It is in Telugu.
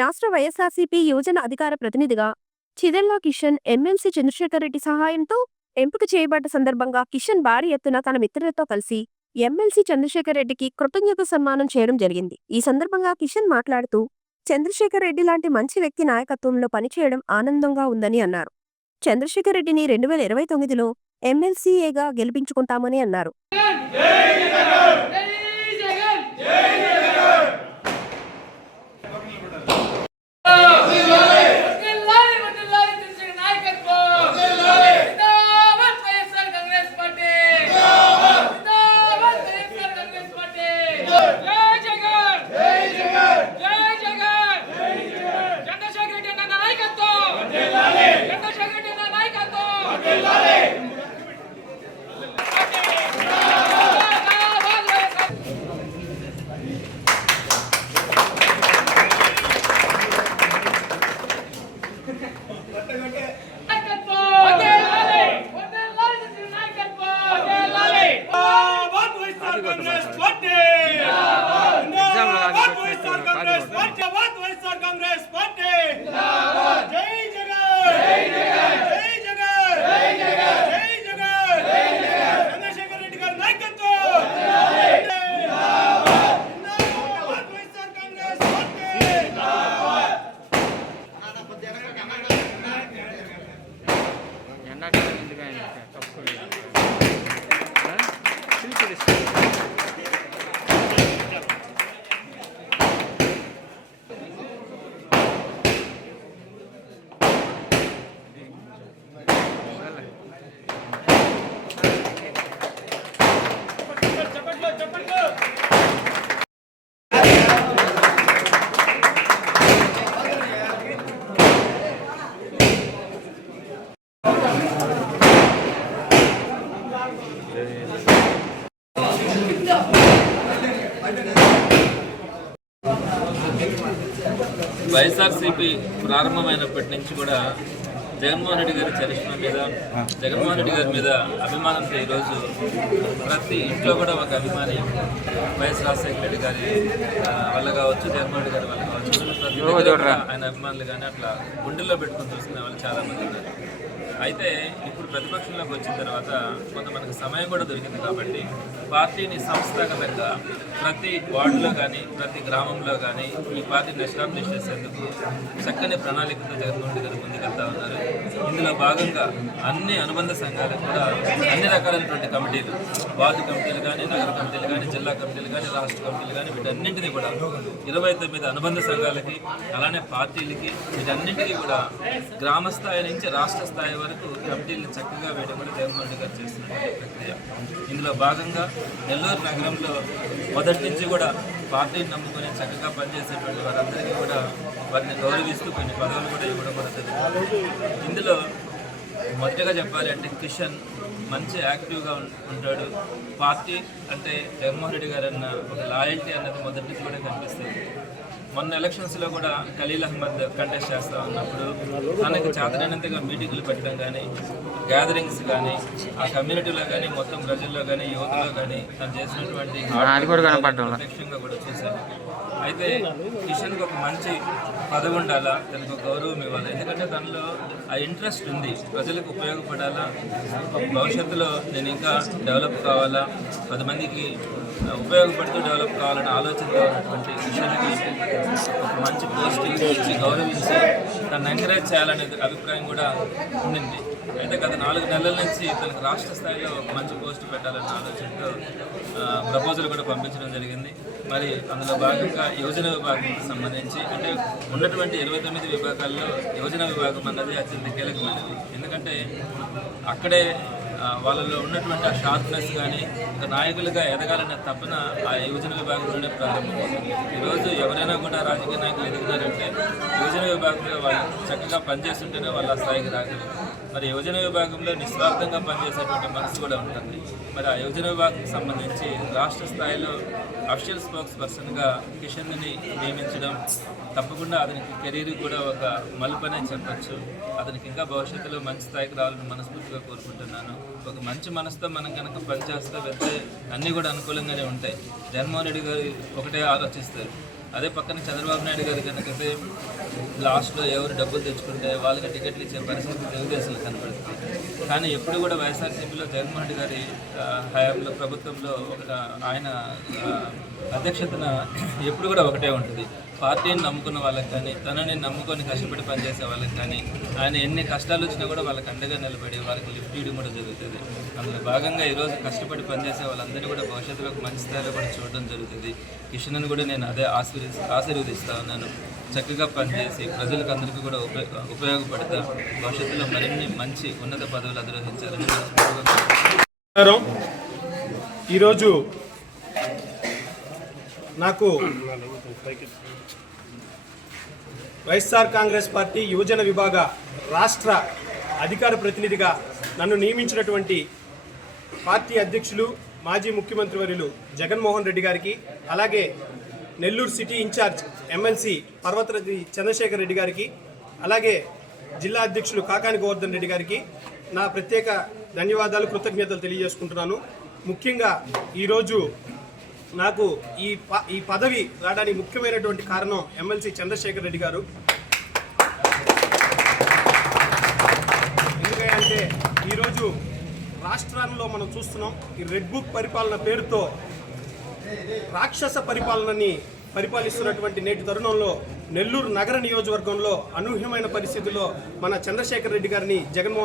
రాష్ట్ర వైఎస్ఆర్సీపీ యువజన అధికార ప్రతినిధిగా చిదెల్లా కిషన్ ఎమ్మెల్సీ చంద్రశేఖర్ రెడ్డి సహాయంతో ఎంపిక చేయబడ్డ సందర్భంగా కిషన్ భారీ ఎత్తున తన మిత్రులతో కలిసి ఎమ్మెల్సీ చంద్రశేఖర్ రెడ్డికి కృతజ్ఞత సన్మానం చేయడం జరిగింది. ఈ సందర్భంగా కిషన్ మాట్లాడుతూ చంద్రశేఖర్ రెడ్డి లాంటి మంచి వ్యక్తి నాయకత్వంలో పనిచేయడం ఆనందంగా ఉందని అన్నారు. చంద్రశేఖర్ రెడ్డిని 2029లో ఎమ్మెల్సీఏగా గెలిపించుకుంటామని అన్నారు. వైఎస్ఆర్సీపీ ప్రారంభమైనప్పటి నుంచి కూడా జగన్మోహన్ రెడ్డి గారి చరిష్మా మీద, జగన్మోహన్ రెడ్డి గారి మీద అభిమానంతో ఈరోజు ప్రతి ఇంట్లో కూడా ఒక అభిమాని వైఎస్ రాజశేఖర రెడ్డి గారి వల్ల కావచ్చు, జగన్మోహన్ రెడ్డి గారి వల్ల కావచ్చు, ప్రతి దగ్గర ఆయన అభిమానులు కానీ అట్లా గుండెల్లో పెట్టుకుని చూసుకునే వాళ్ళు చాలామంది ఉన్నారు. అయితే ఇప్పుడు ప్రతిపక్షంలోకి వచ్చిన తర్వాత కొంత మనకు సమయం కూడా దొరికింది కాబట్టి పార్టీని సంస్థాగతంగా ప్రతి వార్డులో కానీ ప్రతి గ్రామంలో కానీ ఈ పార్టీని ఎస్టాబ్లిష్ చేసేందుకు చక్కని ప్రణాళికతో జగన్మోహన్ రెడ్డి గారు ముందుకెళ్తా ఉన్నారు. ఇందులో భాగంగా అన్ని అనుబంధ సంఘాలకు కూడా అన్ని రకాలైనటువంటి కమిటీలు, వార్డు కమిటీలు కానీ, నగర కమిటీలు కానీ, జిల్లా కమిటీలు కానీ, రాష్ట్ర కమిటీలు కానీ, వీటన్నింటినీ కూడా 29 అనుబంధ సంఘాలకి, అలానే పార్టీలకి, వీటన్నింటినీ కూడా గ్రామ స్థాయి నుంచి రాష్ట్ర స్థాయి వరకు కమిటీలను చక్కగా వేయడం కూడా జగన్మోహన్ రెడ్డి గారు చేస్తున్నటువంటి ప్రక్రియ. ఇందులో భాగంగా నెల్లూరు నగరంలో మొదటి నుంచి కూడా పార్టీని నమ్ముకొని చక్కగా పనిచేసేటువంటి వారందరికీ కూడా వారిని గౌరవిస్తూ కొన్ని పదవులు కూడా ఇవ్వడం కూడా జరుగుతుంది. ఇందులో మొదటగా చెప్పాలి అంటే కిషన్ మంచి యాక్టివ్గా ఉంటాడు. పార్టీ అంటే జగన్మోహన్ రెడ్డి గారు అన్న ఒక లాయల్టీ అన్నది మొదటి నుంచి కూడా కనిపిస్తుంది. మొన్న ఎలక్షన్స్లో కూడా ఖలీల్ అహ్మద్ కంటెస్ట్ చేస్తూ ఉన్నప్పుడు తనకి చేతనైనంతగా మీటింగులు పెట్టడం కానీ, గ్యాదరింగ్స్ కానీ, ఆ కమ్యూనిటీలో కానీ, మొత్తం ప్రజల్లో కానీ, యువతలో కానీ తను చేసినటువంటి ప్రత్యక్షంగా కూడా చూశాను. అయితే కిషన్కి ఒక మంచి పదవి ఉండాలా, తనకు గౌరవం ఇవ్వాలి. ఎందుకంటే తనలో ఆ ఇంట్రెస్ట్ ఉంది, ప్రజలకు ఉపయోగపడాలా, భవిష్యత్తులో నేను ఇంకా డెవలప్ కావాలా, 10 మందికి ఉపయోగపడుతూ డెవలప్ కావాలనే ఆలోచనతో ఉన్నటువంటి కిషన్కి ఒక మంచి పోస్ట్ ఇచ్చి గౌరవించి తను ఎంకరేజ్ చేయాలనే అభిప్రాయం కూడా ఉండింది. అయితే గత 4 నెలల నుంచి తనకు రాష్ట్ర స్థాయిలో ఒక మంచి పోస్ట్ పెట్టాలన్న ఆలోచనతో ప్రపోజల్ కూడా పంపించడం జరిగింది. మరి అందులో భాగంగా యువజన విభాగానికి సంబంధించి అంటే ఉన్నటువంటి 29 విభాగాల్లో యువజన విభాగం అన్నది అత్యంత కీలకమైనది. ఎందుకంటే అక్కడే వాళ్ళలో ఉన్నటువంటి ఆ షార్ప్నెస్ కానీ, ఒక నాయకులుగా ఎదగాలనే తపన ఆ యువజన విభాగంలోనే ప్రారంభమవుతుంది. ఈరోజు ఎవరైనా కూడా రాజకీయ నాయకులు ఎదుగుతారంటే యువజన విభాగంలో వాళ్ళు చక్కగా పనిచేస్తుంటేనే వాళ్ళు ఆ స్థాయికి రాగలరు. మరి యువజన విభాగంలో నిస్వార్థంగా పనిచేసేటువంటి మనసు కూడా ఉంటుంది. మరి ఆ యువజన విభాగానికి సంబంధించి రాష్ట్ర స్థాయిలో అఫీషియల్ స్పోక్స్ పర్సన్గా కిషన్ని నియమించడం తప్పకుండా అతనికి కెరీర్ కూడా ఒక మలుపనే చెప్పచ్చు. అతనికి ఇంకా భవిష్యత్తులో మంచి స్థాయికి రావాలని మనస్ఫూర్తిగా కోరుకుంటున్నాను. ఒక మంచి మనసుతో మనం కనుక పనిచేస్తూ వెళ్తే అన్నీ కూడా అనుకూలంగానే ఉంటాయి. జగన్మోహన్ రెడ్డి గారు ఒకటే ఆలోచిస్తారు, అదే పక్కన చంద్రబాబు నాయుడు గారు కనుకైతే లాస్ట్లో ఎవరు డబ్బులు తెచ్చుకుంటే వాళ్ళకి టికెట్లు ఇచ్చే పరిస్థితి తెలుగుదేశంలో కనపడుతుంది. కానీ ఎప్పుడు కూడా వైఎస్ఆర్సీపీలో జగన్మోహన్ రెడ్డి గారి హయాంలో ప్రభుత్వంలో ఆయన అధ్యక్షతన ఎప్పుడు కూడా ఒకటే ఉంటుంది. పార్టీని నమ్ముకున్న వాళ్ళకి కానీ తనని నమ్ముకొని కష్టపడి పనిచేసే వాళ్ళకి కానీ ఆయన ఎన్ని కష్టాలు వచ్చినా కూడా వాళ్ళకి అండగా నిలబడి వాళ్ళకి లిఫ్ట్ ఇవ్వడం కూడా జరుగుతుంది. అందులో భాగంగా ఈరోజు కష్టపడి పనిచేసే వాళ్ళందరినీ కూడా భవిష్యత్తులో మంచి స్థాయిలో కూడా చూడడం జరుగుతుంది. కిషన్ను కూడా నేను అదే ఆశీర్వదిస్తా ఉన్నాను. చక్కగా పనిచేసి ప్రజలకు అందరికీ కూడా ఉపయోగపడతా భవిష్యత్తులో మరిన్ని మంచి ఉన్నత పదవులు అధిరోహించాలని ఈరోజు నాకు వైఎస్ఆర్ కాంగ్రెస్ పార్టీ యువజన విభాగ రాష్ట్ర అధికార ప్రతినిధిగా నన్ను నియమించినటువంటి పార్టీ అధ్యక్షులు మాజీ ముఖ్యమంత్రి వర్యులు జగన్మోహన్ రెడ్డి గారికి, అలాగే Nellore city incharge MLC Parvathareddy Chandrasekhar Reddy గారికి, అలాగే జిల్లా అధ్యక్షులు కాకాని గోవర్ధన్ రెడ్డి గారికి నా ప్రత్యేక ధన్యవాదాలు, కృతజ్ఞతలు తెలియజేసుకుంటున్నాను. ముఖ్యంగా ఈరోజు నాకు ఈ పదవి రావడానికి ముఖ్యమైనటువంటి కారణం ఎమ్మెల్సీ చంద్రశేఖర్ రెడ్డి గారు. ఎందుకంటే ఈరోజు రాష్ట్రంలో మనం చూస్తున్నాం ఈ రెడ్ బుక్ పరిపాలన పేరుతో రాక్షస పరిపాలనని పరిపాలిస్తున్నటువంటి నేటి తరుణంలో నెల్లూరు నగర నియోజకవర్గంలో అనూహ్యమైన పరిస్థితుల్లో మన చంద్రశేఖర్ రెడ్డి గారిని జగన్మోహన్